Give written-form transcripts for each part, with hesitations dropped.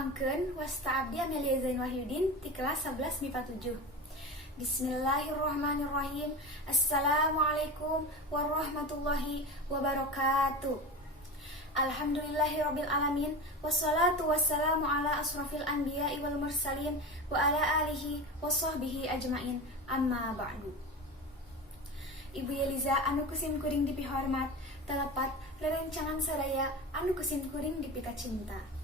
ngapangkeun wasta abdi Amelia Zain Wahyudin ti kelas 11 MIPA 7. Bismillahirrahmanirrahim. Assalamualaikum warahmatullahi wabarakatuh. Alhamdulillahirabbil alamin wassalatu wassalamu ala asrofil anbiya'i wal mursalin wa ala alihi washabbihi ajmain. Amma ba'du. Ibu Yeliza anu kusim kuring dipi hormat, telepat rerencangan sadaya anu kusim kuring dipi kacinta.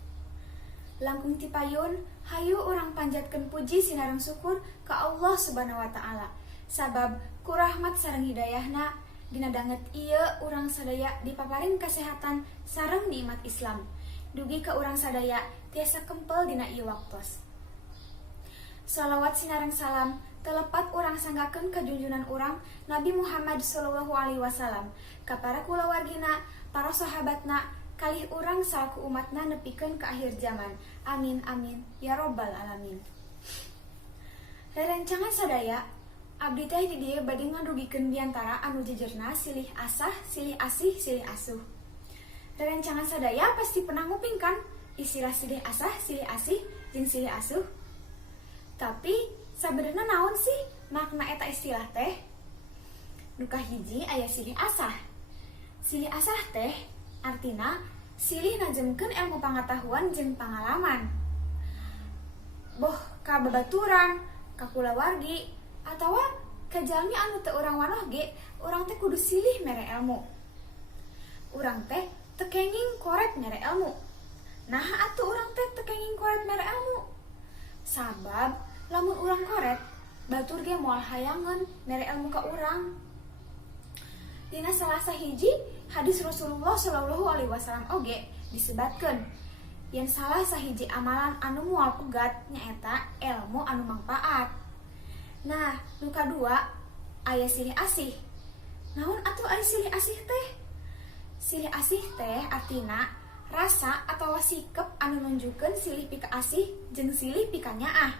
Langkung ti payun, hayu urang panjatkeun puji sinareng syukur ka Allah Subhanahu wa taala. Sabab ku rahmat sareng hidayahna dina danget ieu urang sadaya dipaparin kasehatan sareng nikmat Islam. Dugi ka urang sadaya tiasa kempel dina ieu waktos. Shalawat sinareng salam telepat urang sanggakeun ka junjunan urang Nabi Muhammad sallallahu alaihi wasallam, ka para kulawargina, para sahabatna, kalih urang salaku umatna nepikeun ka akhir zaman. Amin amin ya robbal alamin. Rerencangan sadaya, abdi teh di dieu bade ngadugikeun diantara anu jejerna silih asah, silih asih, silih asuh. Rerencangan sadaya pasti pernah nguping kan istilah silih asah, silih asih, jeung silih asuh. Tapi sabenerna naon sih makna eta istilah teh? Nu kahiji aya silih asah. Silih asah teh artina silih najemkeun ilmu pangatahuan jeung pangalaman. Boh ka babaturan, ka kulawargi, atawa ka jalmi anu teu urang wanoh ge, urang teh kudu silih mere ilmu. Urang teh teu kenging koret mere ilmu. Naha atuh urang teh teu kenging koret mere ilmu? Sabab lamun urang koret, batur ge moal hayangeun mere ilmu ka urang. Dina salah sahiji hadis Rasulullah sallallahu alaihi wasallam oge disebatkeun yen salah sahiji amalan anu moal pugat nyaeta ilmu anu mangpaat. Nah, nu kadua aya silih asih. Naon atuh aya silih asih teh? Silih asih teh artina rasa atawa sikep anu nunjukkeun silih pika asih jeung silih pika nyaah.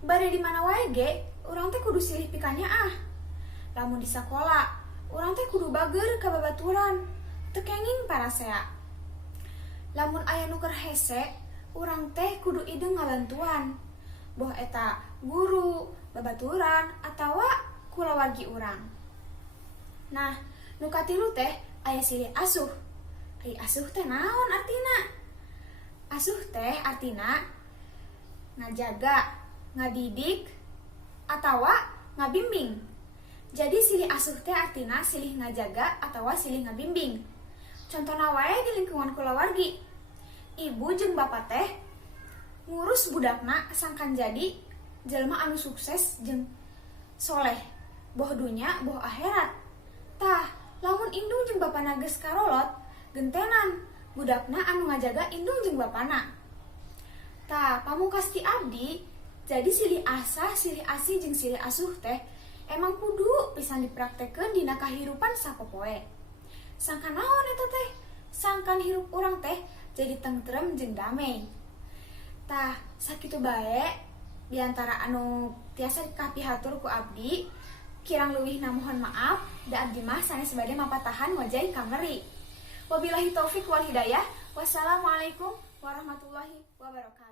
Bade di mana wae ge, urang teh kudu silih pika nyaah. Lamun di sakola, urang teh kudu bager ka babaturan, teu kenging parasea. Lamun aya nu keur hese, urang teh kudu ideung ngabantuan. Boh eta guru, babaturan, atawa kulawargi urang. Nah, nu katilu teh aya silih asuh. Ai asuh teh naon artina? Asuh teh artina ngajaga, ngadidik, atawa ngabimbing. Jadi silih asuh teh artina silih ngajaga atawa silih ngabimbing. Contohna wae di lingkungan kulawargi. Ibu jeung bapak teh ngurus budakna sangkan jadi jelema anu sukses jeung soleh, boh dunya boh akhirat. Tah, lamun indung jeung bapana geus karolot, gentenan budakna anu ngajaga indung jeung bapana. Tah, pamungkas ti abdi, jadi silih asah, silih asih jeung silih asuh teh emang kudu pisan dipraktekeun dina kahirupan sapopoe. Sangkan naon eta teh? Sangkan hirup urang teh jadi tentrem jeung damai. Tah, sakitu bae diantara anu tiasa kapihatur ku abdi, kirang leuwihna mohon maaf, da abdi mah sanes bade mapatahan wajah kamari. Wabillahi taufik wal hidayah. Wassalamualaikum warahmatullahi wabarakatuh.